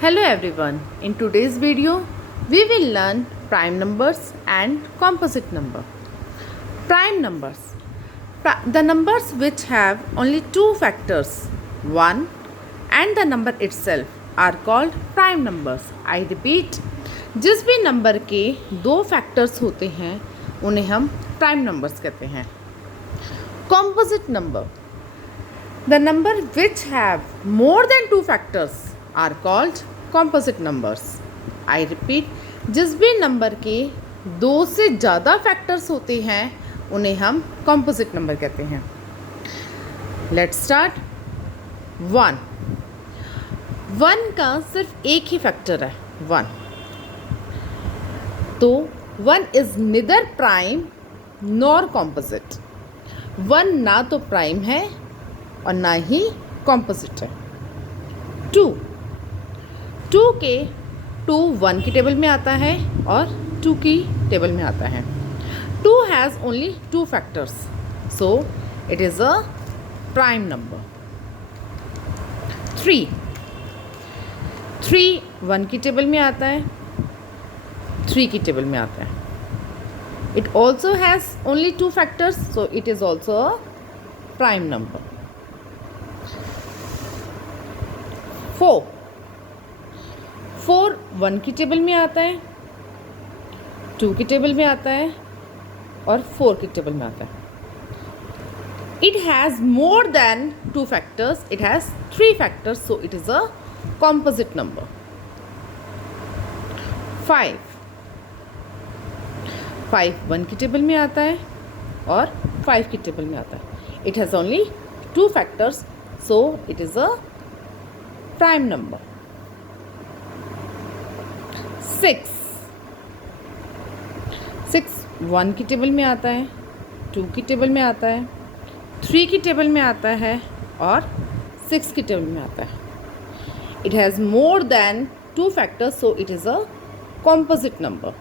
Hello everyone. In today's video, we will learn prime numbers and composite number. Prime numbers. The numbers which have only two factors, 1 and the number itself, are called prime numbers. I repeat, जिस भी number के दो factors होते हैं उन्हें हम prime numbers कहते हैं. Composite number. The number which have more than two factors are called composite numbers. I repeat, जिस भी नंबर के दो से ज़्यादा फैक्टर्स होते हैं उन्हें हम composite number कहते हैं. Let's start. 1. 1 का सिर्फ एक ही फैक्टर है 1. तो 1 is neither prime nor composite. 1 ना तो प्राइम है और ना ही कॉम्पोजिट है. 2 के 2 1 की टेबल में आता है और 2 की टेबल में आता है. 2 has only 2 factors, so it is a prime number. 3 1 की टेबल में आता है, 3 की टेबल में आता है. It also has only 2 factors, so it is also a prime number. 4 1 की टेबल में आता है, 2 की टेबल में आता है और 4 की टेबल में आता है. It has more than 2 factors, it has 3 factors, so it is a composite number. 5 1 की टेबल में आता है और 5 की टेबल में आता है. It has only 2 factors, so it is a prime number. 6 1 की टेबल में आता है, 2 की टेबल में आता है, 3 की टेबल में आता है और 6 की टेबल में आता है. It has more than 2 factors, so it is a composite number.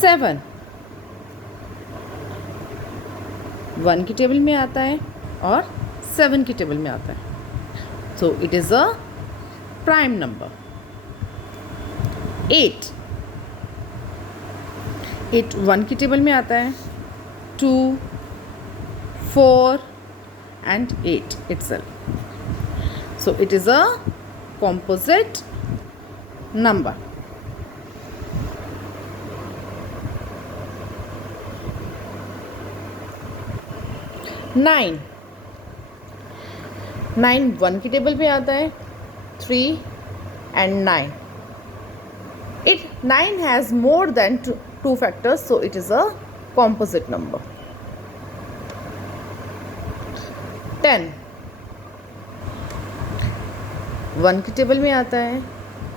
7 1 की टेबल में आता है और 7 की टेबल में आता है, so it is a prime number. 8 1 की टेबल में आता है, 2 4 and 8 itself, so it is a composite number. 9 1 की टेबल पे आता है, 3 and 9. 9 has more than 2 factors, so it is a composite number. 10 1 की टेबल में आता है,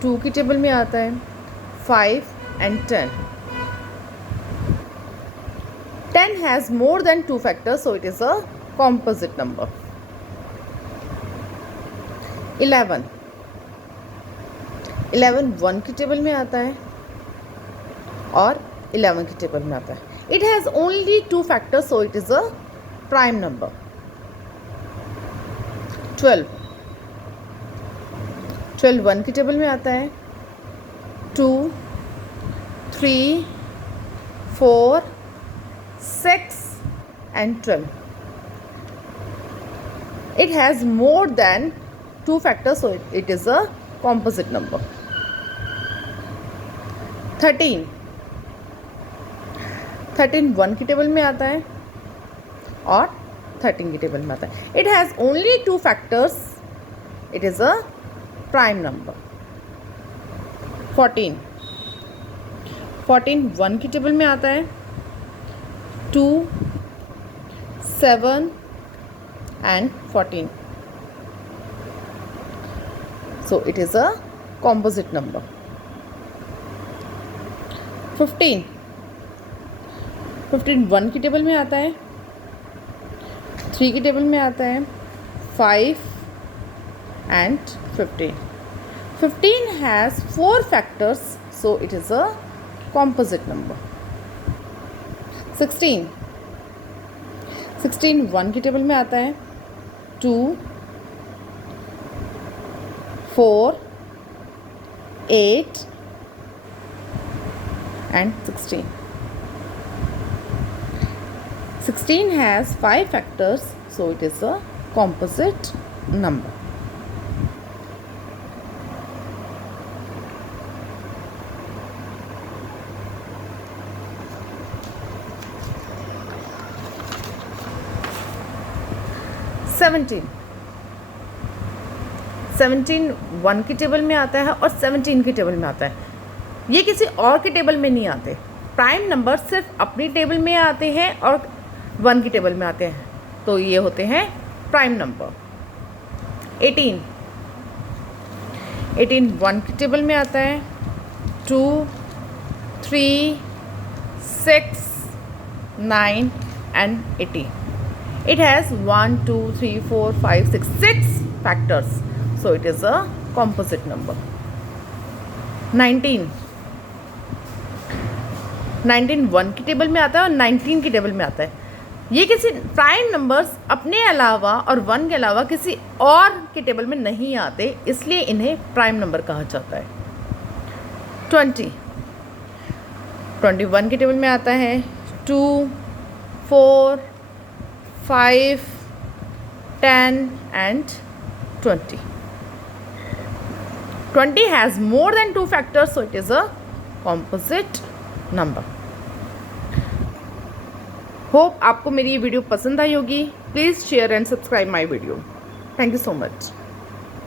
2 की टेबल में आता है, 5 and 10. 10 has more than 2 factors, so it is a composite number. 11 1 की टेबल में आता है और 11 की टेबल में आता है. It has only 2 factors, so it is a prime number. 12 1 की टेबल में आता है, 2 3 4 6 and 12. It has more than 2 factors, so it is a composite number. 13 1 की टेबल में आता है और 13 की टेबल में आता है. It has only 2 factors, it is a prime number. 14 1 की टेबल में आता है, 2 7 and 14, so it is a composite number. 15 1 की टेबल में आता है, 3 की टेबल में आता है, 5 and 15. 15 has 4 factors, so it is a composite number. 16 1 की टेबल में आता है, 2 4, 8 and 16. 16 has 5 factors, so it is a composite number. Seventeen 1 की टेबल में आता है और 17 की टेबल में आता है। ये किसी और की टेबल में नहीं आते। प्राइम नंबर सिर्फ अपनी टेबल में आते हैं और 1 की टेबल में आते हैं, तो ये होते हैं प्राइम नंबर। 18 1 की टेबल में आता है, 2, 3, 6, 9 and 18. It has 1, 2, 3, 4, 5, 6 factors, so it is a composite number. 19 1 की टेबल में आता है और 19 की टेबल में आता है। ये किसी प्राइम नंबर्स अपने अलावा और 1 के अलावा किसी और की टेबल में नहीं आते, इसलिए इन्हें प्राइम नंबर कहा जाता है। 21 की टेबल में आता है, 2, 4, 5, 10 and 20. 20 has more than 2 factors, so it is a composite number. Hope आपको मेरी ये वीडियो पसंद आई होगी। Please share and subscribe my video. Thank you so much.